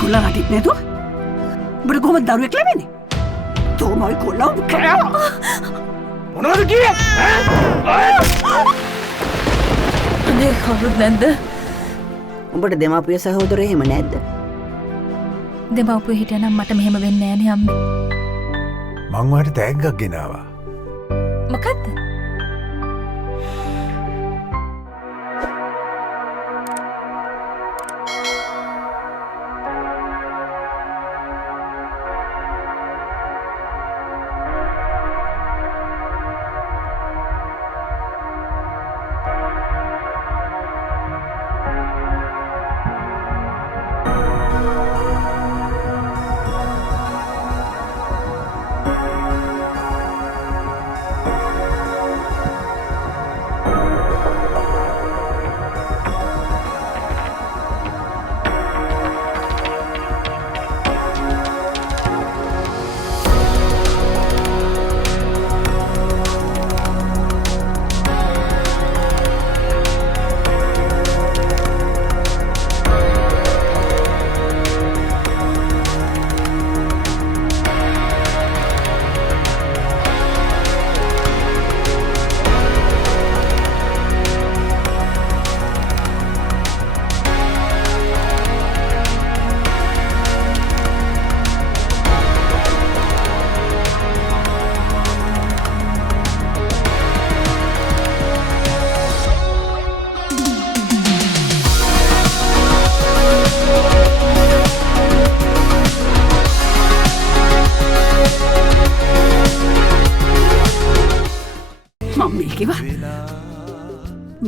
කොල්ලා රටිත් නැතුව උඹට කොහොමද දරුවෙක් ලැබෙන්නේ? තෝමයි කොල්ලා කෑ මොනවද කියේ? අනේ කවුරුත් නැද්ද? උඹට දෙමාපිය සහෝදරයෝ එහෙම නැද්ද? දෙමාපියෝ හිටියනම් මට මෙහෙම වෙන්නේ නෑනේ අම්මේ. මං ඔයාලට තෑග්ගක් ගෙනාවා. මොකද්ද?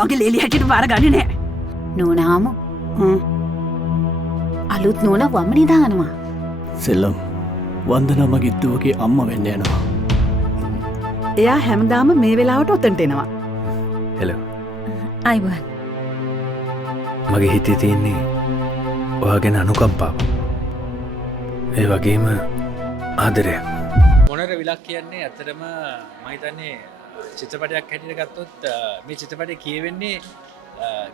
මගේ ලේලි හැටියට බාර ගන්නේ නැහැ. නෝනාම අලුත් නෝන වම්මනි දානවා. සෙල්ලම් වන්දනා මගේ දුවගේ අම්මා වෙන්න යනවා. එයා හැමදාම මේ වෙලාවට ඔතනට එනවා. හෙලෝ. අයිබෝන්. මගේ හිතේ තියෙන්නේ ඔයා ගැන අනුකම්පාව. ඒ වගේම ආදරය. මොනර විලක් කියන්නේ ඇත්තටම මම හිතන්නේ චිත්‍රපටයක් හැටියට ගත්තොත් මේ චිත්‍රපටය කියවෙන්නේ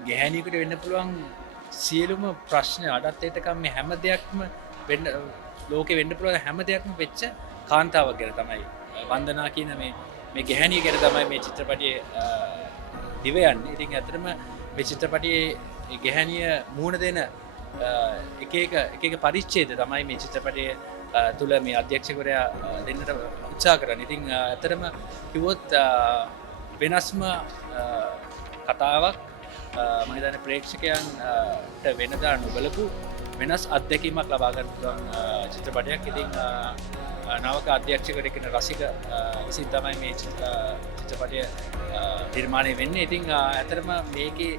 ගැහැණියෙකුට වෙන්න පුළුවන් සියලුම ප්‍රශ්න අඩත් ඒතකම් මේ හැම දෙයක්ම වෙන්න ලෝකේ වෙන්න පුළුවන් හැම දෙයක්ම වෙච්ච කාන්තාවක් ගැන තමයි වන්දනා කියන මේ ගැහැණිය ගැන තමයි මේ චිත්‍රපටයේ දිව යන්නේ. ඉතින් ඇත්තටම මේ චිත්‍රපටයේ ගැහැණිය මූණ දෙන එක පරිච්ඡේද තමයි මේ චිත්‍රපටයේ තුළ මේ අධ්‍යක්ෂකවරයා දෙන්නට උත්සාහ කරන්නේ. ඉතින් ඇත්තටම කිව්වොත් වෙනස්ම කතාවක් මම හිතන්නේ ප්‍රේක්ෂකයන්ට වෙනදා නොබලපු වෙනස් අත්දැකීමක් ලබා ගන්න පුළුවන් චිත්‍රපටයක්. ඉතින් නවක අධ්‍යක්ෂකවරයෙක් වෙන රසික විසින් තමයි මේ චිත්‍රපටය නිර්මාණය වෙන්නේ. ඉතින් ඇත්තටම මේකේ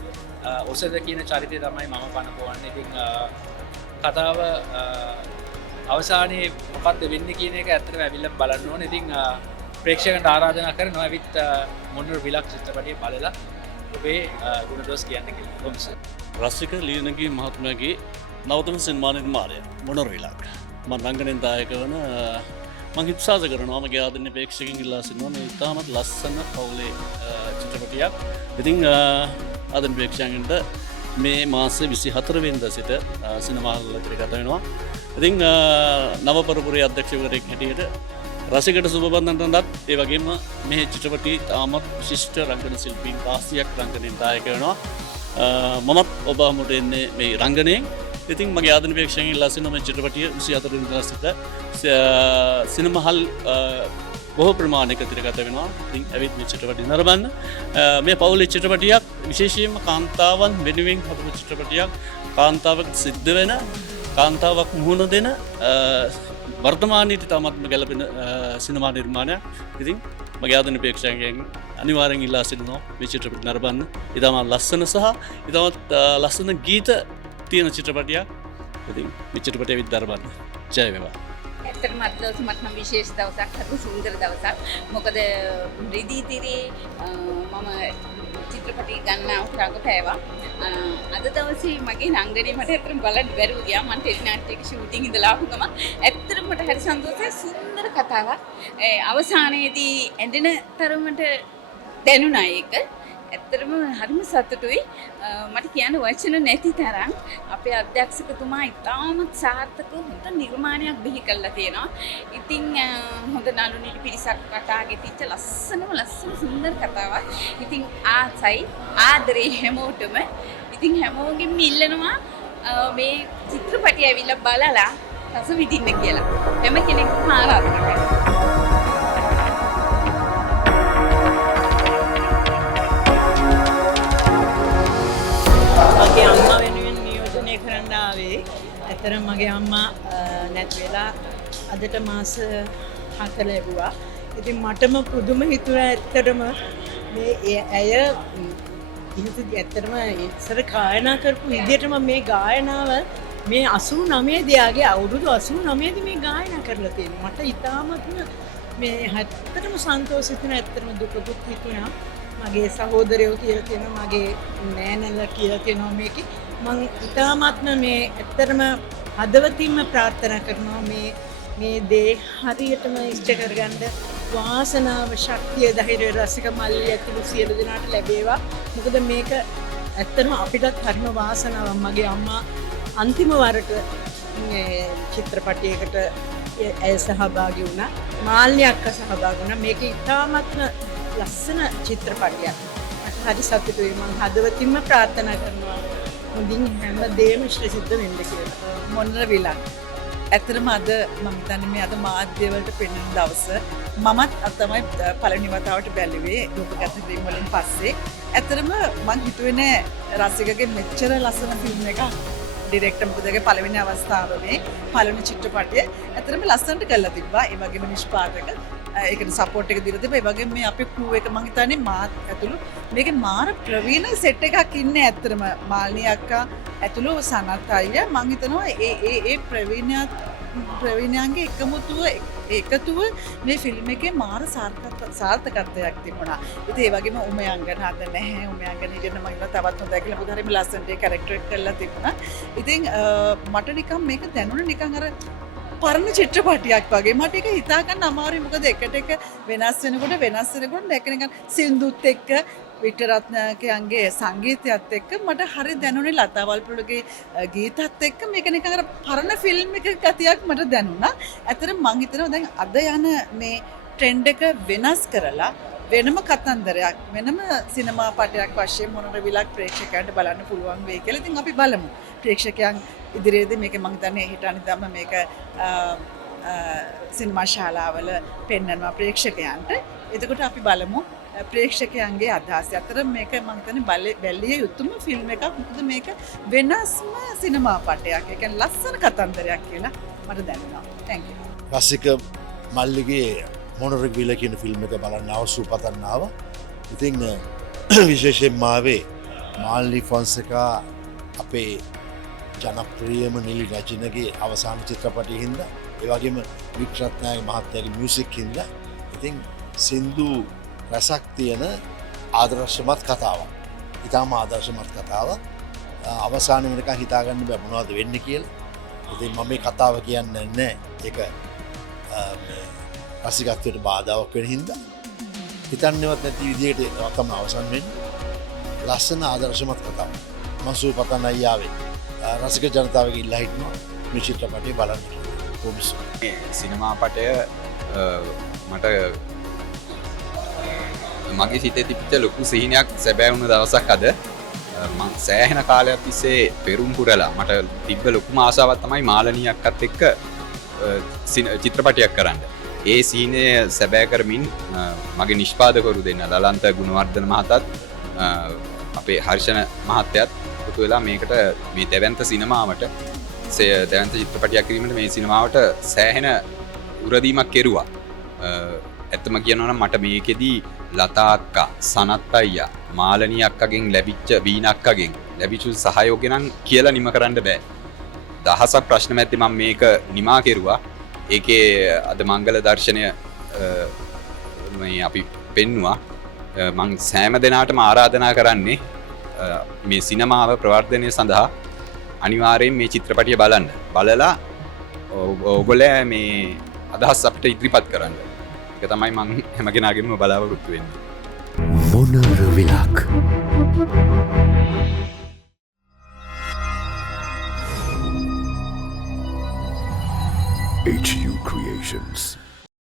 ඔසද කියන චරිතය තමයි මම පනපවන්නේ. ඉතින් කතාව අවසානයේ මොකක්ද වෙන්නේ කියන එක ඇත්තටම ඇවිල්ලා බලන්න ඕනේ. ඉතින් ප්‍රේක්ෂකයන්ට ආරාධනා කරනවා ඇවිත් මොනර විලක් චිත්‍රපටය බලලා ඔබේ ගුණදොස් කියන්න කියලා. කොහොමද? රසික ලියනගේ මහත්මයාගේ නවතම සිනමා නිර්මාණය මොනර විලක්. මම රංගනයෙන් දායක වන මම විශ්වාස කරනවා මගේ ආදරණීය ප්‍රේක්ෂකයන් ඉල්ලා සිටිනවා මේ ඉතාමත් ලස්සන පවුලේ චිත්‍රපටයක්. ඉතින් ආදරණීය ප්‍රේක්ෂකයන්ට මේ මාසේ 24 වෙනිදා සිට සිනමා හල් වලට වෙනවා. ඉතින් නව පරපුරේ අධ්‍යක්ෂකවරයෙක් හැටියට රසිකට සුබබන්ධනටත් ඒ වගේම මේ චිත්‍රපටි තාමත් විශිෂ්ට රංගන ශිල්පීන් 500ක් රංගනයෙන් දායක වෙනවා. මමත් ඔබ හමුට එන්නේ මේ රංගනයෙන්. ඉතින් මගේ ආදරණීය ප්‍රේක්ෂකයන් ඉල්ලා සිටින මේ චිත්‍රපටිය 24 වෙනිදා සිට සිනමා හල් බොහෝ ප්‍රමාණයක තිරගත වෙනවා. ඉතින් ඇවිත් මේ චිත්‍රපටිය නරඹන්න. මේ පවුලේ චිත්‍රපටියක් විශේෂයෙන්ම කාන්තාවන් වෙනුවෙන් හදපු චිත්‍රපටියක්. කාන්තාවක් සිද්ධ වෙන කාන්තාවක් මුහුණ දෙන වර්තමානයට තමත්ම ගැලපෙන සිනමා නිර්මාණයක්. ඉතින් මගේ ආදරණීය ප්‍රේක්ෂකයන් අනිවාර්යෙන් ඉල්ලා සිටිනවා මේ චිත්‍රපට නරඹන්න. ඉතාමත් ලස්සන සහ ඉතාමත් ලස්සන ගීත තියෙන චිත්‍රපටයක්. ඉතින් මේ චිත්‍රපටය විත් නරඹන්න. ජය වේවා. ඇත්තටම අද දවසේ මට නම් විශේෂ දවසක්, හරි සුන්දර දවසක්. මොකද රිදී තිරේ මම චිත්‍රපටි ගන්න රඟපෑවා. අද දවසේ මගේ රංගනේ මට ඇත්තටම බලන්න බැරුව ගියා. මම ටෙලිනාට්‍යයක ෂූටින් ඉඳලා ආපු ගමන් ඇත්තටම මට හරි සන්තෝෂයි. සුන්දර කතාවක්. අවසානයේදී ඇඬෙන තරමට දැනුණා ඒක. ඇත්තටම හරිම සතුටුයි. මට කියන්න වචන නැති තරම් අපේ අධ්‍යක්ෂකතුමා ඉතාමත් සාර්ථක හොඳ නිර්මාණයක් බිහි කරලා තියෙනවා. ඉතින් හොඳ නළු නිළි පිරිසක් වටා ගෙතිච්ච ලස්සන සුන්දර කතාවක්. ඉතින් ආසයි ආදරේ හැමෝටම. ඉතින් හැමෝගෙම ඉල්ලනවා මේ චිත්‍රපටය ඇවිල්ලා බලලා රස විඳින්න කියලා. හැම කෙනෙක්ම ආරාධනා කරනවා. මගේ අම්මා වෙනුවෙන් නියෝජනය කරන්න ආවේ. ඇත්තටම මගේ අම්මා නැති වෙලා අදට මාස 4 ලැබුවා. ඉතින් මටම පුදුම හිතුණා ඇත්තටම මේ ඇය ඇත්තටම ඉස්සර ගායනා කරපු විදිහටම මේ ගායනාව මේ 89 දියාගේ අවුරුදු 89 දී මේ ගායනා කරලා තියෙනවා. මට ඉතාමත්ම මේ ඇත්තටම සන්තෝෂ හිතුණා. ඇත්තටම දුකකුත් හිතුණා. මගේ සහෝදරයෝ කියලා තියෙනවා, මගේ නෑනලා කියලා තියෙනවා. මේකේ මම ඉතාමත්ම මේ ඇත්තටම හදවතින්ම ප්‍රාර්ථනා කරනවා මේ දේ හරියටම ඉෂ්ට කරගන්න වාසනාව, ශක්තිය, ධෛර්යය රසික මල්ලි ඇතුළු සියලු දෙනාට ලැබේවා. මොකද මේක ඇත්තටම අපිටත් හරිම වාසනාවක්. මගේ අම්මා අන්තිම වරට චිත්‍රපටයකට ඇය සහභාගී වුණා. මාල්නි අක්කා සහභාගී වුණා. මේක ඉතාමත්ම ලස්සන චිත්‍රපටයක්. මට හරි සතුටුයි. මම හදවතින්ම ප්‍රාර්ථනා කරනවා හොඳින් හැම දෙයක්ම ඉෂ්ට සිද්ධ වෙන්න කියලා. මොනර විලක්. ඇත්තටම අද මම හිතන්නේ මේ අද මාධ්‍ය වලට පෙනෙන දවස. මමත් අද තමයි පළවෙනි වතාවට බැලුවේ රූපගත ෆිල්ම් වලින් පස්සේ. ඇත්තටම මං හිතුවේ නෑ රසිකගේ මෙච්චර ලස්සන ෆිල්ම් එකක්. ඩිරෙක්ටර් මොකදගේ පළවෙනි අවස්ථාවේ පළවෙනි චිත්‍රපටය ඇත්තටම ලස්සනට කරලා තිබ්බා. ඒ වගේම නිෂ්පාදක ඒකට සපෝට් එක දීලා තිබ්බා. ඒ වගේම මේ අපේ ක්‍රූ එක මං හිතන්නේ මාත් ඇතුළු මේකේ මාර ප්‍රවීණ සෙට් එකක් ඉන්නේ. ඇත්තටම මාල්නි අක්කා ඇතුළු සනත් අයියා මං හිතනවා ඒ ප්‍රවීණයන්ගේ එකතුව මේ ෆිල්ම් එකේ මාර සාර්ථකත්වයක් තිබුණා. ඉතින් ඒ වගේම උමයන්ගන අද නැහැ. උමයන්ගන හිටින්න මම ඉන්න තවත් හොඳයි කියලා මොකද හරිම ලස්සනට ඒ කැරක්ටර් එක කරලා තිබුණා. ඉතින් මට නිකන් මේක දැනුණා නිකන් අර පරණ චිත්‍රපටයක් වගේ. මට ඒක හිතා ගන්න අමාරුයි. මොකද එකට එක වෙනස් වෙනකොට ඒක නිකන් සින්දුත් එක්ක වික්ටරත්නකයන්ගේ සංගීතයත් එක්ක මට හරි දැනුනේ. ලතා වල්පොලගේ ගීතත් එක්ක මේක නිකන් අර පරණ ෆිල්ම් එකක ගතියක් මට දැනුණා. ඇත්තටම මං හිතනවා දැන් අද යන මේ ට්‍රෙන්ඩ් එක වෙනස් කරලා වෙනම කතන්දරයක් වෙනම සිනමා පටයක් වශයෙන් මොනර විලක් ප්‍රේක්ෂකයන්ට බලන්න පුළුවන් වෙයි කියලා. ඉතින් අපි බලමු. ප්‍රේක්ෂකයන් ඉදිරියේදී මේක මං හිතන්නේ හෙට අනිදාම මේක සිනමා ශාලාවල පෙන්වනවා ප්‍රේක්ෂකයන්ට. එතකොට අපි බලමු ප්‍රේක්ෂකයන්ගේ අදහස්. අතර මේක මම හිතන්නේ බැලිය යුතුම ෆිල්ම් එකක්. මොකද මේක වෙනස්ම සිනමා පටයක්. ඒ කියන්නේ ලස්සන කතන්දරයක් කියලා මට දැනුණා. thank you. රසික මල්ලිගේ මොනර විල කියන ෆිල්ම් එක බලන්න අවසූපතන්න ආවා. ඉතින් විශේෂයෙන්ම ආවේ මාල්නි ෆොන්සේකා අපේ ජනප්‍රියම නිලි රචනගේ අවසාන චිත්‍රපටයේ හින්දා, ඒ වගේම වික්ටරත්නායක මහත්තයාගේ මියුසික් හින්දා. ඉතින් සින්දු රසක් තියෙන ආදර්ශමත් කතාවක්. ඉතාම ආදර්ශමත් කතාවක්. අවසානයේ වෙනකන් හිතාගන්න බෑ මොනවද වෙන්නේ කියලා. ඉතින් මම මේ කතාව කියන්නේ නැහැ. ඒක රසිකත්වයට බාධාවක් වෙන හින්දා හිතන්නේවත් නැති විදිහට තමයි අවසන් වෙන්නේ. ලස්සන ආදර්ශමත් කතාවක්. මම සූපතන් අයියාවේ රසික ජනතාවගේ ඉල්ලා හිටනවා මේ චිත්‍රපටය බලන්න කියලා. කොහොමද මේ සිනමා පටය මට මගේ සිතේ තිබිච්ච ලොකු සිහිනයක් සැබෑ වුණ දවසක් අද. මම සෑහෙන කාලයක් තිස්සේ පෙරුම් පුරලා මට තිබ්බ ලොකුම ආසාවක් තමයි මාලනී අක්කත් එක්ක චිත්‍රපටයක් කරන්න. ඒ සීනය සැබෑ කරමින් මගේ නිෂ්පාදකවරු දෙන්න ලලන්ත ගුණවර්ධන මහතාත් අපේ හර්ෂණ මහත්තයාත් එකතු වෙලා මේකට මේ දැවැන්ත සිනමාවට දැවැන්ත චිත්‍රපටයක් කිරීමට මේ සිනමාවට සෑහෙන උරදීමක් කෙරුවා. ඇත්තම කියනවා නම් මට මේකෙදී ලතා අක්කා, සනත් අයියා, මාලනී අක්කගෙන් ලැබිච්ච වීණ අක්කගෙන් ලැබිච්ච සහයෝගය නම් කියලා නිම කරන්න බෑ. දහසක් ප්‍රශ්න මැද්දේ මම මේක නිමා කෙරුවා. ඒකේ අද මංගල දර්ශනය මේ අපි පෙන්නවා. මං සෑම දෙනාටම ආරාධනා කරන්නේ මේ සිනමාව ප්‍රවර්ධනය සඳහා අනිවාර්යෙන් මේ චිත්‍රපටිය බලන්න. බලලා ඔයගොල්ලෝ මේ අදහස් අපිට ඉදිරිපත් කරන්න. ඒක තමයි මම හැම කෙනාගේම බලාපොරොත්තු වෙන්නේ. මොනරවිලක් HU Creations